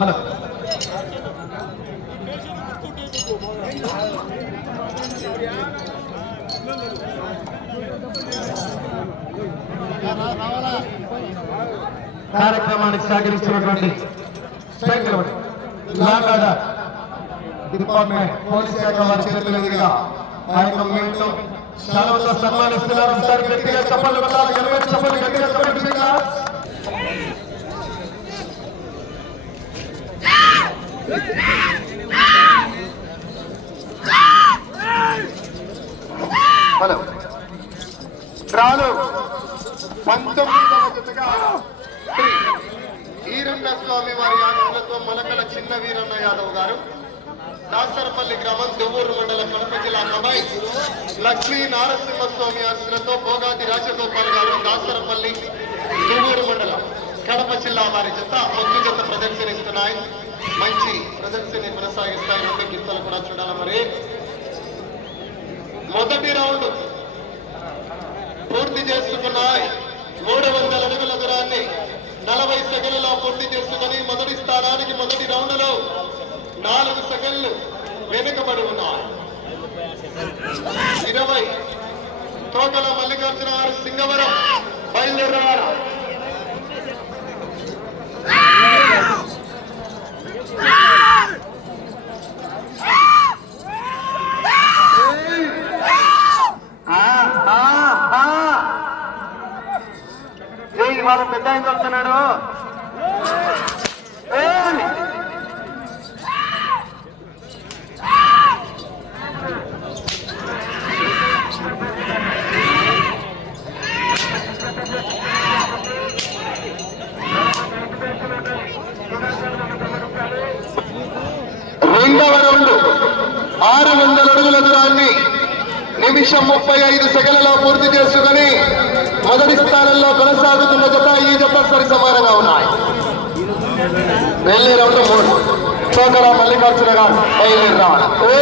Hello కార్యక్రమానికి సహకరిస్తున్నటువంటి department police శాఖ వారి చేతుల మీదుగా ఆ యొక్క మెట్టు సెలవుతో సన్మానిస్తున్నారు. ఒకసారి గట్టిగా చప్పట్లు కొట్టాలి గట్టిగా హలో. రాను. పంతొమ్మిదవ జతగా స్వామి వారి ఆశీస్సులతో మలకల చిన్న వీరన్న యాదవ్ గారు దాసరపల్లి గ్రామం దువ్వూరు మండలం కడప జిల్లా కబాయి లక్ష్మీ నారసింహస్వామి ఆశ్రతో భోగాది రాజగోపాల్ గారు దాసరపల్లి దువ్వూరు మండలం కడప జిల్లా వారి జత ఒక్క జత ప్రదర్శనిస్తున్నాయి. మంచి ప్రదర్శన కొనసాగిస్తాయి. రెండు గిత్తలు కూడా చూడాలి మరి. మొదటి రౌండ్ పూర్తి చేసుకున్నాయి. మూడు వందల అడుగుల దూరాన్ని నలభై సెకండ్లలో పూర్తి చేసుకుని మొదటి స్థానానికి మొదటి రౌండ్లో నాలుగు సెకండ్లు వెనుకబడి ఉన్నారు ఇరవై తోకల మల్లికార్జున సింగవరం బయలుదేరారు ఆ, ఆ, ఆ. ఏయ్, ఇవాళ పెద్ద ఆయన వస్తున్నాడు ఏయ్. రెండవ రౌండ్ ఆరు వందల అడుగుల దూరాన్ని నిమిషం ముప్పై ఐదు సెకండ్లలో పూర్తి చేసుకుని మొదటి స్థానంలో కొనసాగుతున్న జత ఈ జత సరి సమానంగా ఉన్నాయి. వెళ్ళి రెండు మూడు. చోకర మల్లికార్జున గారు బయలుదేరి రావాలి. ఓ!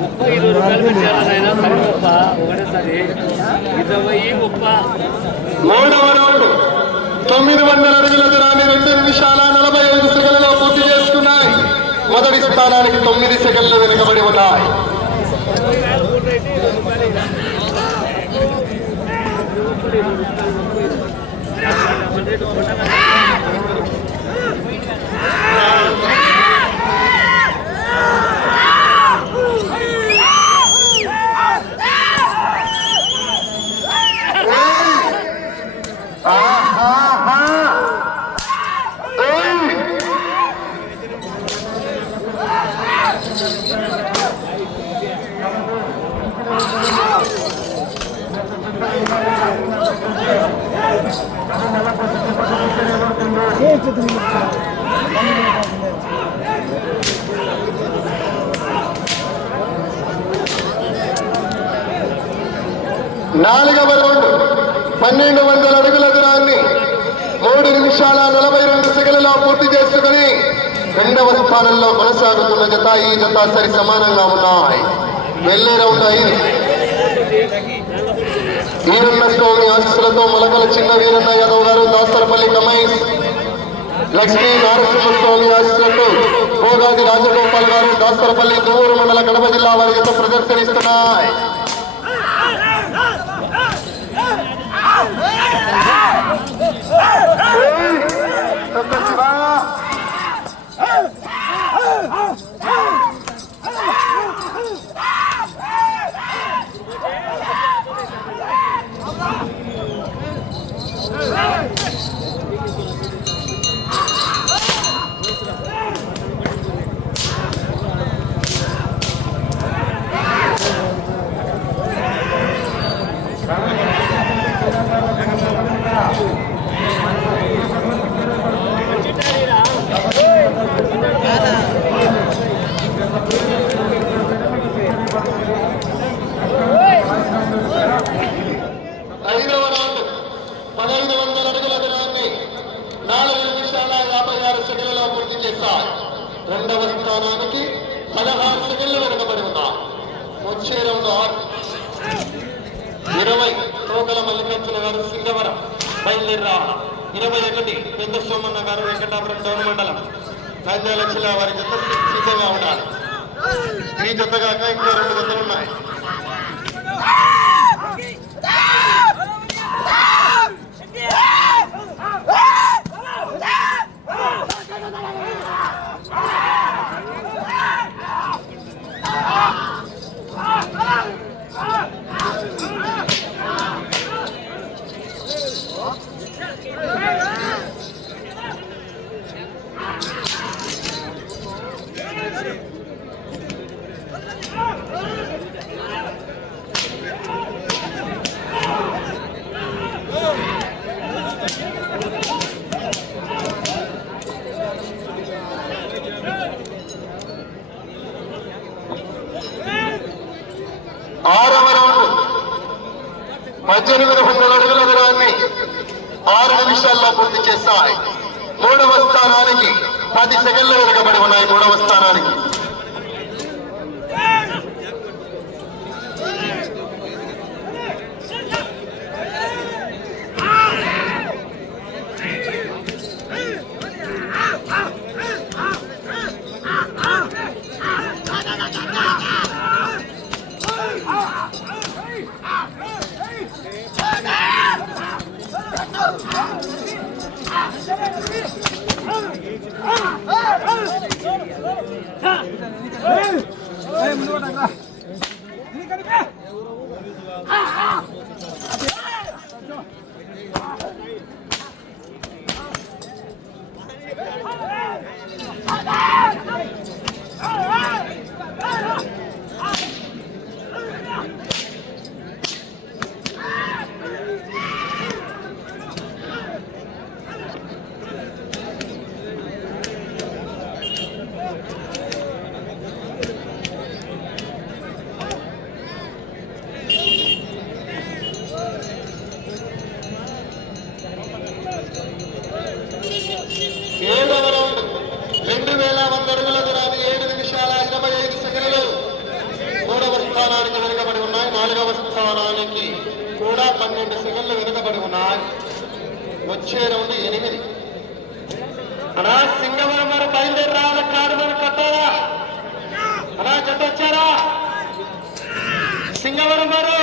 ముప్పై ఇరవై రూపాయలు పెట్టాలనైనా సరే గొప్ప ఒకటేసారి ఇరవై గొప్ప మూడవ రౌండ్ తొమ్మిది వందల అడుగుల దూరాన్ని రెండు నిమిషాల నలభై ఐదు సెకండ్లలో పూర్తి చేసుకున్నాయి మొదటి స్థానానికి తొమ్మిది సెకండ్లు వెనుకబడి ఉన్నాయి నాలుగవ రౌండ్ పన్నెండు వందల అడుగుల దూరాన్ని మూడు నిమిషాల నలభై రెండు సెకండ్లలో పూర్తి చేసుకుని రెండవ స్థానంలో కొనసాగుతున్న జత ఈ జత సరి సమానంగా ఉన్నాయి. వెళ్ళే రౌండ్ ఐదు. వీరన్న స్వామి ఆశీస్సులతో మొలకల చిన్న వీరన్న యాదవ్ గారు దాసరపల్లి లక్ష్మీ నారసింహస్వామి ఆశిస్తున్నట్టు భోగాది రాజగోపాల్ గారు దాసరపల్లి దూరు మండల కడప జిల్లా వారికి ప్రదర్శనిస్తున్నాయి Hey! రెండవ స్థానానికి పదహారు సెకండ్లు వెనుకబడి ఉన్నారు. వచ్చే రెండు ఇరవై తోకల మల్లికార్జున గారు సింగవరం బయలుదేరా ఇరవై ఒకటి పెద్ద సోమన్న గారు వెంకటాపురం టౌన్ మండలం. నంద్యాల జిల్లా వారి జత సిద్ధంగా ఉండాలి. ఈ జత కాక రెండు జతలు ఉన్నాయి ఆరవ రౌండ్ పద్దెనిమిది వందల అడుగుల దూరాన్ని ఆరు నిమిషాల్లో పూర్తి చేస్తాయి. మూడవ స్థానానికి పది సెకండ్లు వెనుకబడి ఉన్నాయి. మూడవ స్థానానికి. ఏడవ రెండు వేల వంద అడుగుల దూరాన్ని ఏడు నిమిషాల ఇరవై ఐదు సెకండ్లు మూడవ స్థానానికి వెనుకబడి ఉన్నాయి. నాలుగవ స్థానానికి కూడా పన్నెండు సెకండ్లు వెనుకబడి ఉన్నాయి వచ్చే రౌండ్ ఎనిమిది అనా సింగవరం వారు బయలుదేరి రావాలి కారు మరి కట్టారా అనా జత వచ్చారా సింగవరం వారు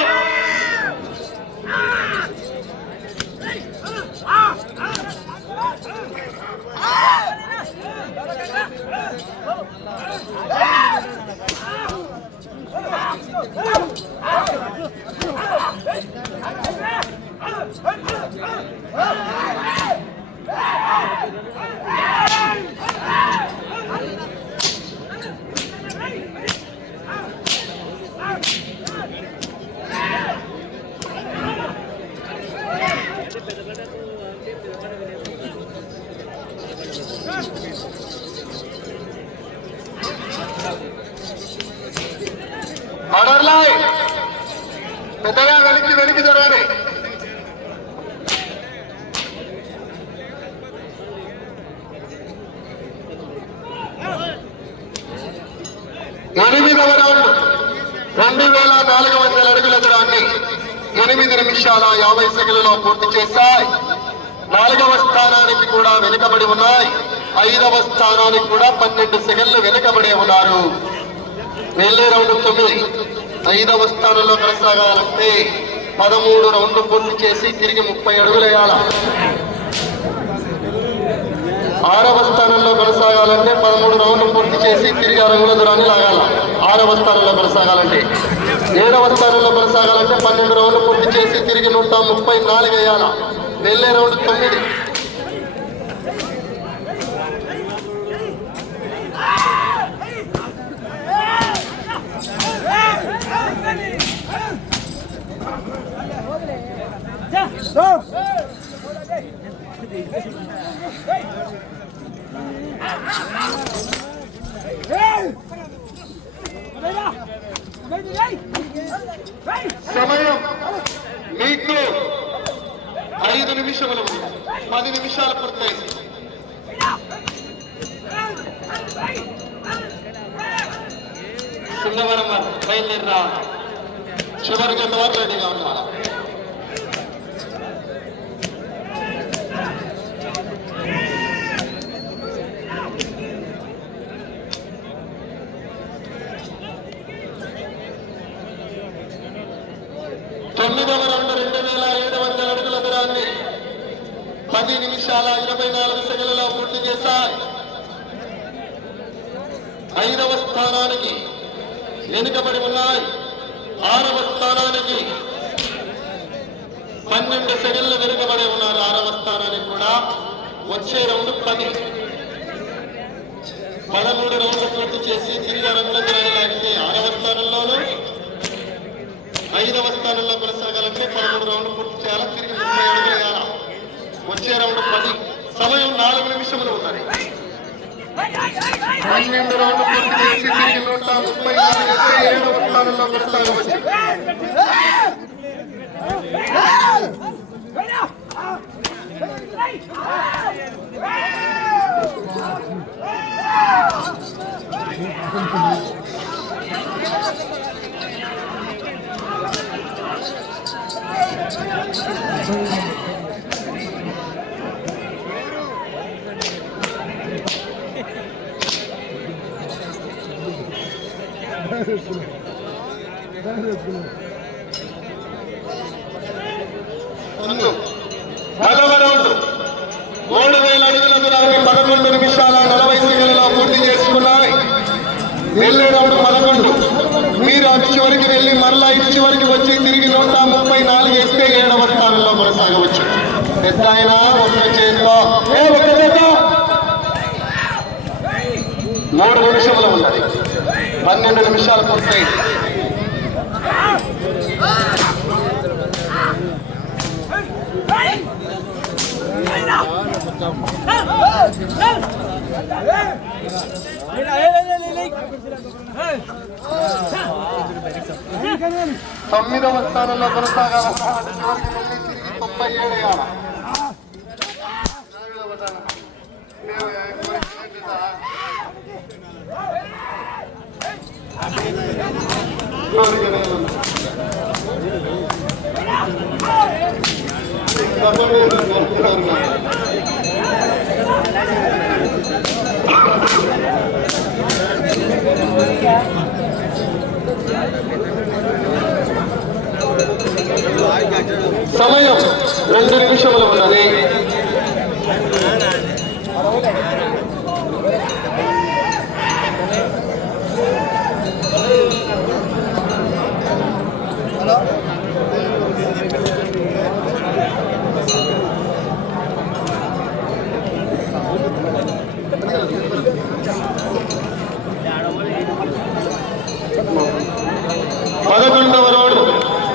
మడర్లాయ్ పెద్దగా వెనక్కి వెనక్కి జరగాలి. ఎనిమిదవ రౌండ్ రెండు వేల నాలుగు వందల అడుగుల దూరాన్ని ఎనిమిది నిమిషాల యాభై సెకండ్లలో పూర్తి చేశాయి. నాలుగవ స్థానానికి కూడా వెనుకబడి ఉన్నాయి. ఐదవ స్థానానికి కూడా పన్నెండు సెకండ్లు వెనుకబడి ఉన్నారు. వెళ్ళే రౌండ్ తొమ్మిది. ఐదవ స్థానంలో కొనసాగాలంటే పదమూడు రౌండ్లు పూర్తి చేసి తిరిగి ముప్పై అడుగులు వేయాల. ఆరవ స్థానంలో కొనసాగాలంటే పదమూడు రౌండ్లు పూర్తి చేసి తిరిగి అరగుల దూరాన్ని లాగాల. ఆరవ స్థానంలో కొనసాగాలంటే. ఏడవ స్థానంలో కొనసాగాలంటే పన్నెండు రౌండ్లు పూర్తి చేసి తిరిగి నూట ముప్పై నాలుగు వేయాల. వెళ్ళే రౌండ్ తొమ్మిది. Stop! సమయం మీకు ఐదు నిమిషములు పది నిమిషాలు పూర్తయింది చిన్నవరం బయలుదేరా చివరికి ఎంతవరకు రెడీగా ఉన్నారా పది నిమిషాల ఇరవై నాలుగు సెకండ్లలో పూర్తి చేశాయి. ఐదవ స్థానానికి వెనుకబడి ఉన్నాయి. ఆరవ స్థానానికి పన్నెండు సెకండ్లు వెనుకబడి ఉన్నారు. ఆరవ స్థానానికి కూడా వచ్చే రౌండ్ పది. పదమూడు రౌండ్లు పూర్తి చేసి తిరిగి రంగుల దూరాన్ని ఆరవ స్థానంలోనూ ఐదవ స్థానంలో కొనసాగాలంటే పదమూడు రౌండ్లు పూర్తి చేయాలి. తిరిగి ముప్పై అడుగులు వేయాలి వచ్చే రౌండ్ పది సమయం నాలుగు నిమిషములు ఉన్నది పన్నెండు రౌండ్లు పూర్తి చేసి తిరిగి నూట ముప్పై నాలుగు ఎనభై ఏడవ స్థానంలో కొనసాగవచ్చు ముందు పదవ రౌండ్ మూడు వేల ఐదు వందల అరవై పదకొండు నిమిషాల నలభై సెకండ్లలో పూర్తి చేసుకున్నాయి వెళ్ళేటప్పుడు పదకొండు మీరు అటు చివరికి వెళ్ళి మరలా ఇటు చివరికి వచ్చి తిరిగి నూట ముప్పై నాలుగు వేస్తే ఏడవ స్థానంలో కొనసాగవచ్చు పెద్ద ఆయన ఒక్క చేతిలో ఏ ఒక్క మూడు నిమిషంలో ఉన్నది. పన్నెండు నిమిషాలు పూర్తయి తొమ్మిదవ స్థానంలో కొనసాగాల. తొంభై ఏడు సమయం రెండు నిమిషములు ఉన్నది పదకొండవ రోడ్డు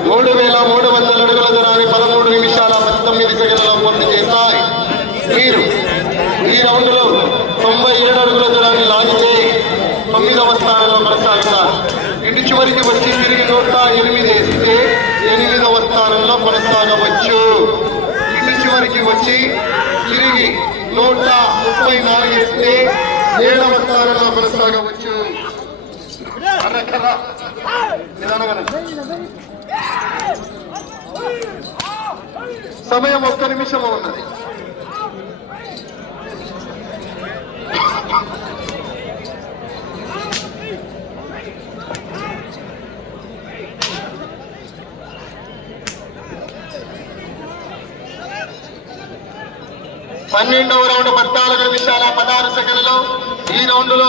మూడు వేల మూడు వందల అడుగుల దూరాన్ని పదమూడు నిమిషాల పంతొమ్మిది సెకండ్లలో పూర్తి చేస్తాయి మీరు ఈ రౌండ్లో తొంభై ఏడు అడుగుల దూరాన్ని లాగితే తొమ్మిదవ స్థానంలో కొనసాగుతారు ఇటు చివరికి వచ్చి తిరిగి నూట ఎనిమిది వేస్తే ఎనిమిదవ స్థానంలో కొనసాగవచ్చు ఇటు చివరికి వచ్చి తిరిగి నూట ముప్పై నాలుగు వేస్తే ఏడవ స్థానంలో కొనసాగవచ్చు అర్ర కర్ర. సమయం ఒక్క నిమిషం ఉన్నది పన్నెండవ రౌండ్ పద్నాలుగు నిమిషాల పదహారు సెకండ్లో ఈ రౌండ్లో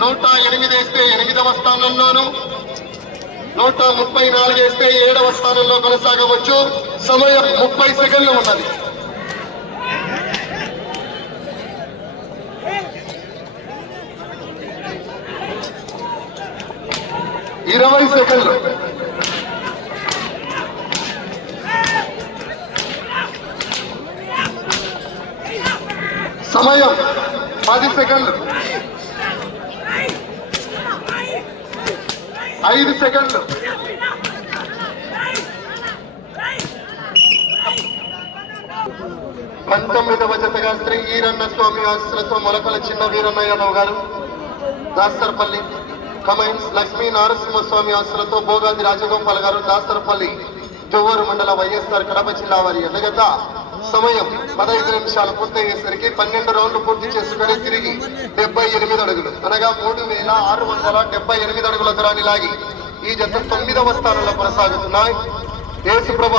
నూట ఎనిమిది వేస్తే ఎనిమిదవ స్థానంలోను నూట ముప్పై నాలుగు వేస్తే ఏడవ స్థానంలో కొనసాగవచ్చు. సమయం ముప్పై సెకండ్లు ఉన్నది. ఇరవై సెకండ్లు. సమయం పది సెకండ్లు. ఐదు సెకండ్లు. పంతొమ్మిదవ జతగా శ్రీ ఈరన్న స్వామి ఆశ్రతో మొలకల చిన్న వీరన్న గారు దాసర్పల్లి కమైన్స్ లక్ష్మీ నారసింహస్వామి ఆశ్రతో భోగాది రాజగోపాల్ గారు దాసర్పల్లి జువ్వరు మండల వైఎస్ఆర్ కడప జిల్లా వారి ఎదగత సమయం పదహైదు నిమిషాలు పూర్తయ్యేసరికి పన్నెండు రౌండ్లు పూర్తి చేసుకుని తిరిగి డెబ్బై ఎనిమిది అడుగులు. అనగా మూడు వేల ఆరు వందల డెబ్బై ఎనిమిది అడుగుల దూరాన్ని లాగి ఈ జత తొమ్మిదవ స్థానంలో కొనసాగుతున్నాయి. దేశ ప్రభు